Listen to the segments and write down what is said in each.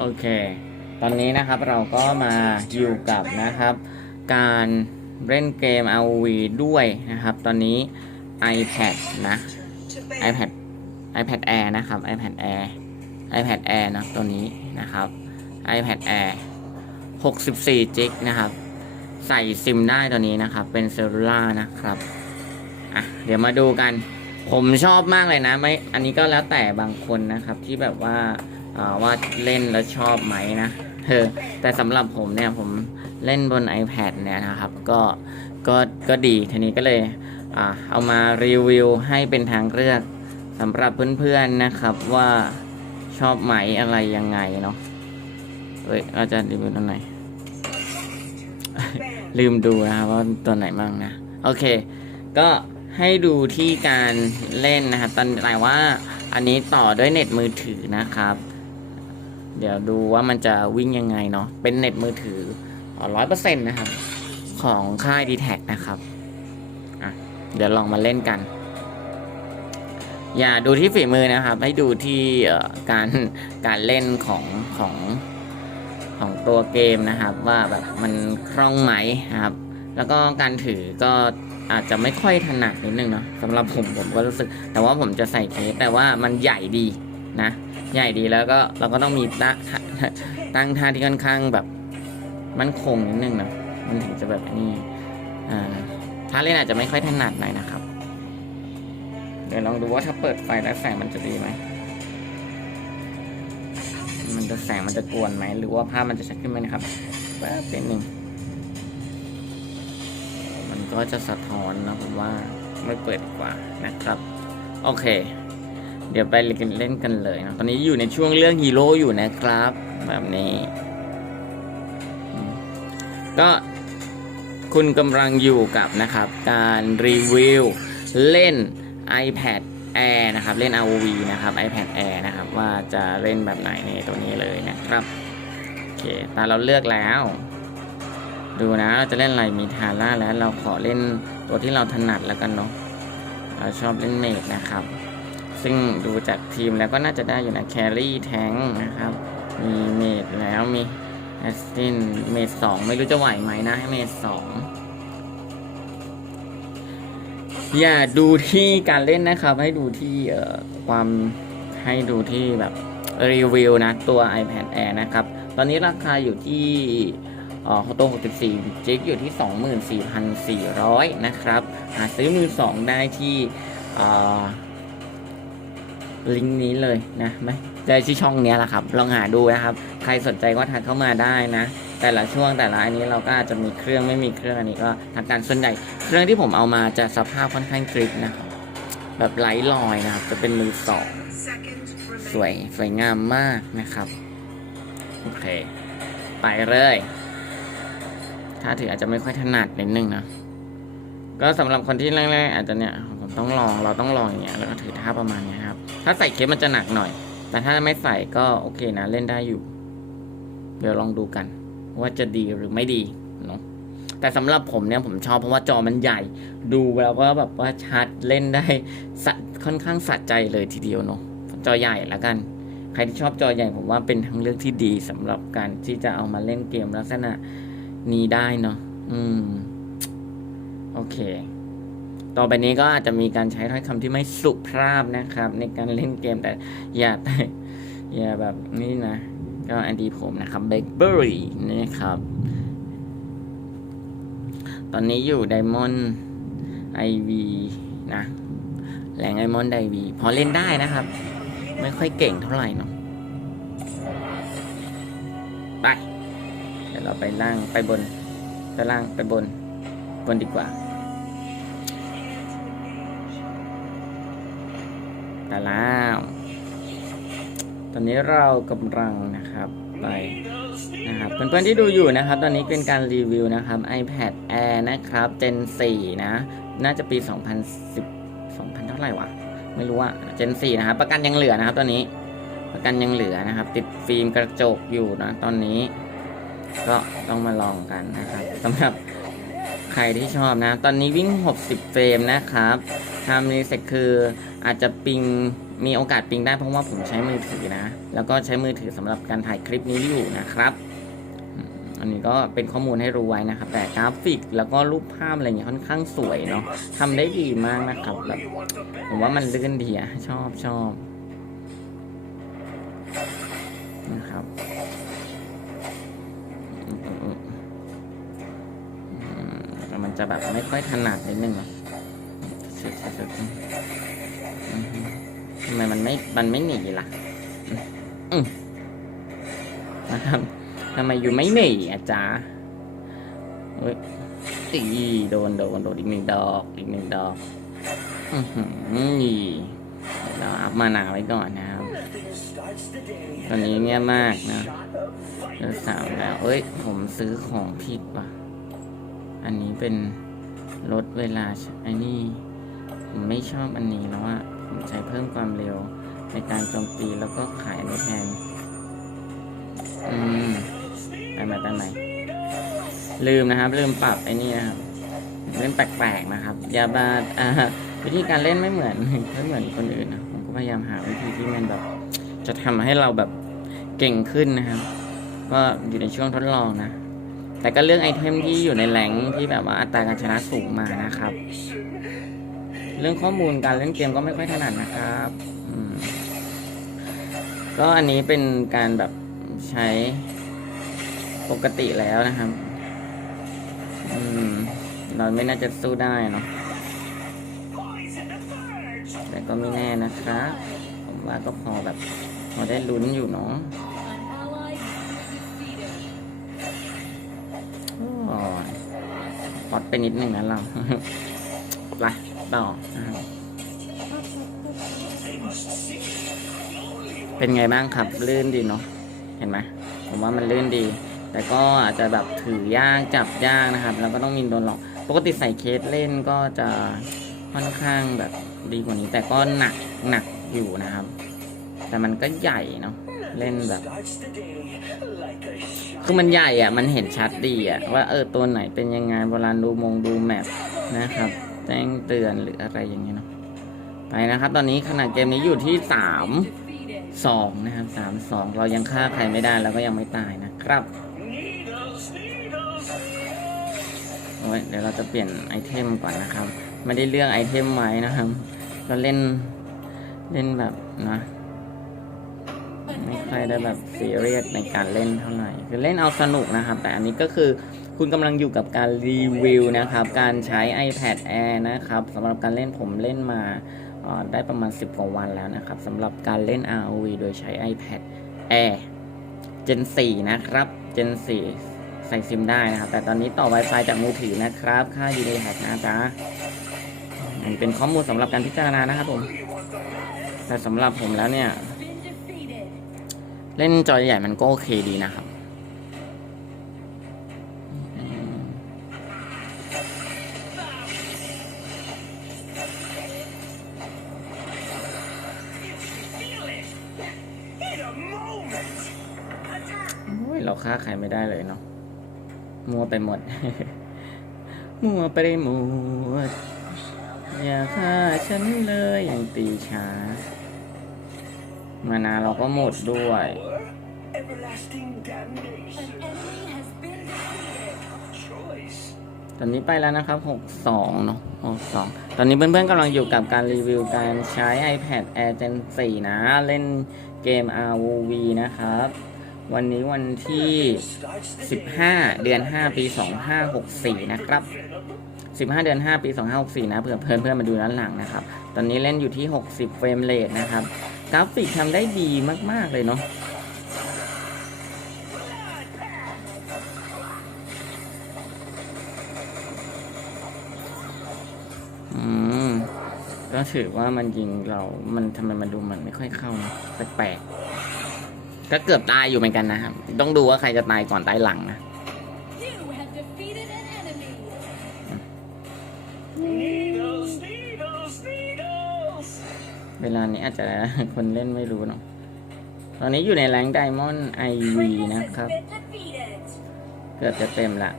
โอเค ตอนนี้นะครับเราก็มาอยู่กับนะครับ การเล่นเกม ROV ด้วยนะครับ ตอนนี้ iPad นะ iPad iPad Air นะครับ iPad Air iPad Air นะตัวนี้นะครับ iPad Air 64จิกนะครับ ใส่ซิมได้ตัวนี้นะครับ เป็นเซลลูล่านะครับอะเดี๋ยวมาดูกัน ผมชอบมากเลยนะไม่อันนี้ก็แล้วแต่บางคนนะครับที่แบบว่าอ่า ว่าเล่นแล้วชอบไหมนะเออแต่สำหรับผมเนี่ยผมเล่นบน iPad เนี่ยนะครับ ก็ก็ก็ดีทีนี้ก็เลยอเอามารีวิวให้เป็นทางเลือกสำหรับเพื่อนๆนะครับว่าชอบไหมอะไรยังไงเนาะเอ้ยเราจะรีวิวตัวไหน ลืมดูนะครับว่าตัวไหนบ้างนะ โอเค ก็ให้ดูที่การเล่นนะครับตอนแต่ว่าอันนี้ต่อด้วยเน็ตมือถือนะครับ เดี๋ยวดูว่ามันจะวิ่งยังไงเนาะ เป็นเน็ตมือถือร้อยเปอร์เซ็นต์นะครับ ของค่าย d t แทนะครับ อะ เดี๋ยวลองมาเล่นกัน อย่าดูที่ฝีมือนะครับ ให้ดูที่การการเล่นของของของตัวเกมนะครับ ว่าแบบมันคล่องไหมนะครับ แล้วก็การถือก็อาจจะไม่ค่อยถนัดนิดนึงเนาะสำหรับผมผมก็รู้สึก แต่ว่าผมจะใส่เคสแต่ว่ามันใหญ่ดี นะใหญ่ดีแล้วก็เราก็ต้องมีตั้งตั้งท่าที่ค่อนข้างแบบมันคงนิดนึงเนาะมันถึงจะแบบนี้อ่าถ้าเล่นอาจจะไม่ค่อยถนัดหน่อยนะครับ เดี๋ยวลองดูว่าถ้าเปิดไฟแล้วแสงมันจะดีไหมมันจะแสงมันจะกวนไหมหรือว่าภาพมันจะชัดขึ้นไหมนะครับแป๊บนิดนึงมันก็จะสะท้อนนะผมว่าไม่เปิดดีกว่านะครับ โอเค เดี๋ยวไปเล่นกันเลยนะตอนนี้อยู่ในช่วงเรื่องฮีโร่อยู่นะครับ แบบนี้ ก็คุณกำลังอยู่กับนะครับ การรีวิวเล่น iPad Air นะครับ เล่น ROV นะครับ iPad Air นะครับ ว่าจะเล่นแบบไหนในตัวนี้เลยนะครับ โอเคตาเราเลือกแล้ว ดูนะเราจะเล่นอะไรมีทาร่าแล้วเราขอเล่นตัวที่เราถนัดแล้วกันเนาะเราชอบเล่นเมดนะครับ ซึ่งดูจากทีมแล้วก็น่าจะได้อยู่นะแครี่แทงนะครับ มีเมดแล้วมีแอสตินเมดสองไม่รู้จะไหวไหมนะเมดสองอย่าดูที่การเล่นนะครับ ให้ดูที่เอ่อความให้ดูที่แบบรีวิวนะตัว iPad Air นะครับ ตอนนี้ราคาอยู่ที่ออตัว 64 จิกอยู่ที่ 24,400 นะครับ หาซื้อมือ 2 ได้ที่อ่า ลิงก์นี้เลยนะไม่ได้ที่ช่องเนี้ยแหละครับ ลองหาดูนะครับ ใครสนใจก็ทักเข้ามาได้นะ แต่ละช่วงแต่ละอันนี้เราก็อาจจะมีเครื่องไม่มีเครื่องอันนี้ก็ทักกันส่วนใหญ่เครื่องที่ผมเอามาจะสภาพค่อนข้างกริบนะครับแบบไร้รอยนะครับ จะเป็นมือสองสวยสวยงามมากนะครับ โอเค ไปเลย ถ้าถืออาจจะไม่ค่อยถนัดนิดนึงนะก็สำหรับคนที่แรกๆอาจจะเนี่ยผมต้องลองเราต้องลองอย่างเงี้ยแล้วก็ถือท่าประมาณเนี้ย ถ้าใส่เคสมันจะหนักหน่อย แต่ถ้าไม่ใส่ก็โอเคนะเล่นได้อยู่ เดี๋ยวลองดูกัน ว่าจะดีหรือไม่ดีเนาะแต่สำหรับผมเนี่ยผมชอบเพราะว่าจอมันใหญ่ ดูแล้วก็แบบว่าชัดเล่นได้สะค่อนข้างสะใจเลยทีเดียวเนาะจอใหญ่แล้วกัน ใครที่ชอบจอใหญ่ผมว่าเป็นทางเลือกที่ดีสำหรับการที่จะเอามาเล่นเกมลักษณะนี้ได้เนาะอืม โอเค ต่อไปนี้ก็อาจจะมีการใช้ถ้อยคำที่ไม่สุภาพนะครับ ในการเล่นเกมแต่อย่าอย่าแบบนี่นะ ก็อันดีผมนะครับเบเกอรี่นะครับ ตอนนี้อยู่ไดมอนด์ไอวีนะแหล่งไดมอนด์ไดวีพอเล่นได้นะครับ ไม่ค่อยเก่งเท่าไหร่เนาะไปเดี๋ยวเราไปล่างไปบนไปล่างไปบน บนดีกว่า แต่แล้ว ตอนนี้เรากำลังนะครับไปนะครับเพื่อนๆที่ดูอยู่นะครับ ตอนนี้เป็นการรีวิวนะครับ iPad Air นะครับ Gen 4 นะ น่าจะปี 2010 2000 เท่าไหร่วะ ไม่รู้อะ Gen 4 นะครับ ประกันยังเหลือนะครับตอนนี้ ประกันยังเหลือนะครับ ติดฟิล์มกระจกอยู่นะ ตอนนี้ ก็ต้องมาลองกันนะครับสำหรับใครที่ชอบนะ ตอนนี้วิ่ง 60 เฟรมนะครับ ทำนี้เสร็จคืออาจจะปิงมีโอกาสปิงได้เพราะว่าผมใช้มือถือนะ แล้วก็ใช้มือถือสำหรับการถ่ายคลิปนี้อยู่นะครับ อันนี้ก็เป็นข้อมูลให้รู้ไว้นะครับ แต่กราฟิกแล้วก็รูปภาพอะไรเงี้ยค่อนข้างสวยเนาะทำได้ดีมากนะครับแบบผมว่ามันลื่นดีอะชอบชอบนะครับมันจะแบบไม่ค่อยถนัดนิดนึงอะ ไมมันไม่ มันไม่หนีล่ะนะครับทำไมอยู่ไม่หนีอะจ๊ะเฮ้ยตีโดนโดนโดนอีกหนึ่งดอกอีกหนึ่งดอกอือหือนี่เราอัพมานาไว้ก่อนนะครับ ตอนนี้เงียบมากนะเดือสามแล้วเอ้ย ผมซื้อของผิดว่ะ อันนี้เป็นลดเวลาไอ้นี่ ผมไม่ชอบอันนี้แล้วอะ ผมใช้เพิ่มความเร็วในการโจมตีแล้วก็ขายในแทน อืมไปใหม่ไปใหม่ลืมนะครับ ลืมปรับไอ้นี่นะครับ เล่นแปลกๆนะครับ ยาบาอ่าวิธีการเล่นไม่เหมือนไม่เหมือนคนอื่นนะผมก็พยายามหาวิธีที่มันแบบ จะทำให้เราแบบเก่งขึ้นนะครับ ก็อยู่ในช่วงทดลองนะ แต่ก็เรื่องไอเทมที่อยู่ในแหลงที่แบบว่าอัตราการชนะสูงมานะครับ เรื่องข้อมูลการเล่นเกมก็ไม่ค่อยถนัดนะครับก็อันนี้เป็นการแบบใช้ปกติแล้วนะครับเราไม่น่าจะสู้ได้เนาะแต่ก็ไม่แน่นะครับผมว่าก็พอแบบพอได้ลุ้นอยู่เนาะปอดไปนิดหนึ่งนะเรา ต่อนะครับเป็นไงบ้างครับ ลื่นดีเนาะเห็นไหมผมว่ามันลื่นดี แต่ก็อาจจะแบบถือยากจับยากนะครับ แล้วก็ต้องมีโดนหลอกปกติใส่เคสเล่นก็จะค่อนข้างแบบดีกว่านี้ แต่ก็หนักหนักอยู่นะครับ แต่มันก็ใหญ่เนาะเล่นแบบ คือมันใหญ่อะมันเห็นชัดดีอะว่าเออตัวไหนเป็นยังไงเวลาดูมงดูแมปนะครับ แจ้งเตือนหรืออะไรอย่างเงี้ยเนาะไปนะครับ ตอนนี้ขนาดเกมนี้อยู่ที่สามสองนะครับสามสองเรายังฆ่าใครไม่ได้แล้วก็ยังไม่ตายนะครับโอ้ยเดี๋ยวเราจะเปลี่ยนไอเทมก่อนนะครับ ไม่ได้เลือกไอเทมไว้นะครับก็เล่นเล่นแบบนะไม่ค่อยได้แบบซีเรียสในการเล่นเท่าไหร่คือเล่นเอาสนุกนะครับ แต่อันนี้ก็คือ คุณกำลังอยู่กับการรีวิวนะครับ การใช้ iPad Air นะครับสำหรับการเล่นผมเล่นมาได้ประมาณ 10 กว่าวันแล้วนะครับสำหรับการเล่น ROV โดยใช้ iPad Air Gen 4 นะครับ Gen 4 ใส่ซิมได้นะครับ แต่ตอนนี้ต่อ Wi-Fi จากมือถือนะครับ ค่า d d h a c นะจ๊ะมันเป็นข้อมูลสำหรับการพิจารณานะครับผม แต่สำหรับผมแล้วเนี่ย เล่นจอใหญ่มันก็โอเคดีนะครับ ฆ่าใครไม่ได้เลยเนาะมัวไปหมด มัวไปหมด อย่าฆ่าฉันเลยอย่างตีช้า มานาเราก็หมดด้วย ตอนนี้ไปแล้วนะครับ62เนอะ62 ตอนนี้เพื่อนๆกำลังอยู่กับการรีวิวการใช้ iPad Air Gen 4 นะ เล่นเกม ROV นะครับ วันนี้วันที่ 15 เดือน 5 ปี 2564 นะครับ 15 เดือน 5 ปี 2564 นะเผื่อเพื่อนๆมาดูด้านหลังนะครับ ตอนนี้เล่นอยู่ที่ 60 เฟรมเรทนะครับ กราฟิกทำได้ดีมาก ๆ เลยเนาะอืมก็ถือว่ามันยิงเรา มันทำไมมันดูมันไม่ค่อยเข้านะแปลกๆ ก็เกือบตายอยู่เหมือนกันนะครับ ต้องดูว่าใครจะตายก่อนตายหลังนะ เวลานี้อาจจะคนเล่นไม่รู้เนาะ ตอนนี้อยู่ในแรงไดมอนด์ไอวีนะครับ เกือบจะเต็มละ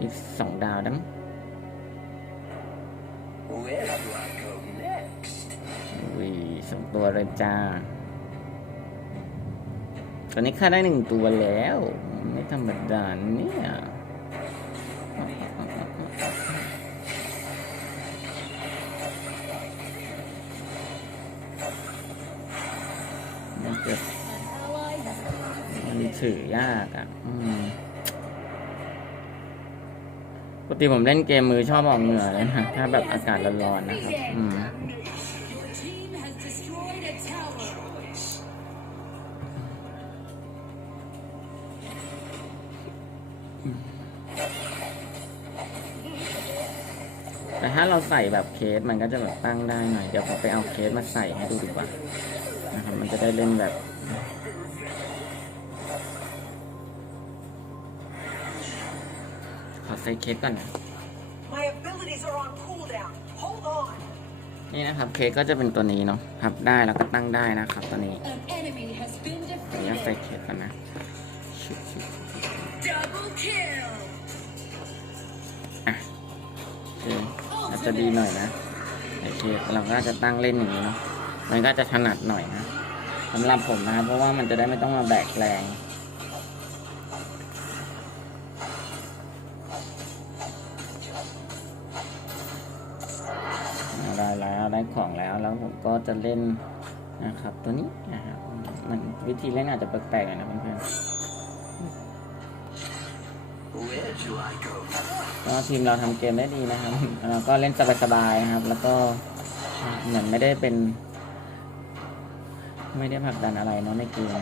อีกสองดาวดัง สองตัวเลยจ้า ตอนนี้ฆ่าได้หนึ่งตัวแล้ว ไม่ธรรมดาเนี่ยมันเกิดมันถือยากอะปกติผมเล่นเกมมือชอบออกเหงื่อเลยนะ ถ้าแบบอากาศร้อนๆนะครับ ใส่แบบเคสมันก็จะแบบตั้งได้หน่อย เดี๋ยวผมไปเอาเคสมาใส่ให้ดูดีกว่านะครับมันจะได้เล่นแบบขอใส่เคสก่อนนะ My abilities are on cooldown. Hold on. นี่นะครับเคสก็จะเป็นตัวนี้เนาะพับได้แล้วก็ตั้งได้นะครับตัวนี้ An enemy has been ขออนุญาตใส่ defeated. เคสก่อนนะชิบชิบ Double kill. จะดีหน่อยนะโอเคเราก็จะตั้งเล่นอย่างนี้เนาะมันก็จะถนัดหน่อยนะสำหรับผมนะครับเพราะว่ามันจะได้ไม่ต้องมาแบกแรงได้แล้วได้ของแล้วแล้วผมก็จะเล่นนะครับ ตัวนี้นะครับมันวิธีเล่นอาจจะแปลกๆหน่อยนะเพื่อนๆ ก็ทีมเราทำเกมได้ดีนะครับเราก็เล่นสบายๆนะครับ แล้วก็เหมือนไม่ได้เป็น ไม่ได้ผลักดันอะไรเนาะในเกม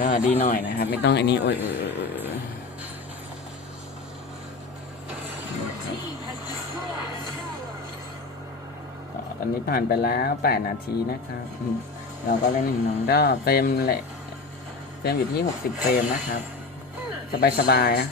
ก็ดีหน่อยนะครับ ไม่ต้องไอันนี้โอ้ยเออเออเออ Team has destroyed a tower. ตอนนี้ผ่านไปแล้วแปดนาทีนะครับ เราก็เล่นหนึ่งน้องดอเฟรมแหละเฟรมอยู่ที่หกสิบเฟรมนะครับ สบายๆนะ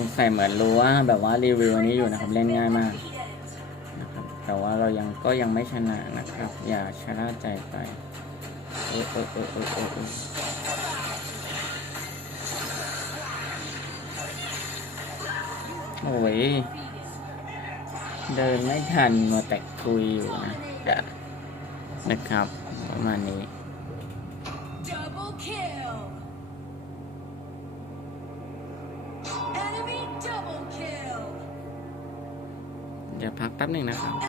สงสัยเหมือนรู้ว่าแบบว่ารีวิวอันนี้อยู่นะครับเล่นง่ายมากนะครับแต่ว่าเรายังก็ยังไม่ชนะนะครับ อย่าชะล่าใจไปเออเออเออเออเออเออโอ้ยเดินไม่ทันมาแต่คุยอยู่นะเดี๋ยวนะครับ ประมาณนี้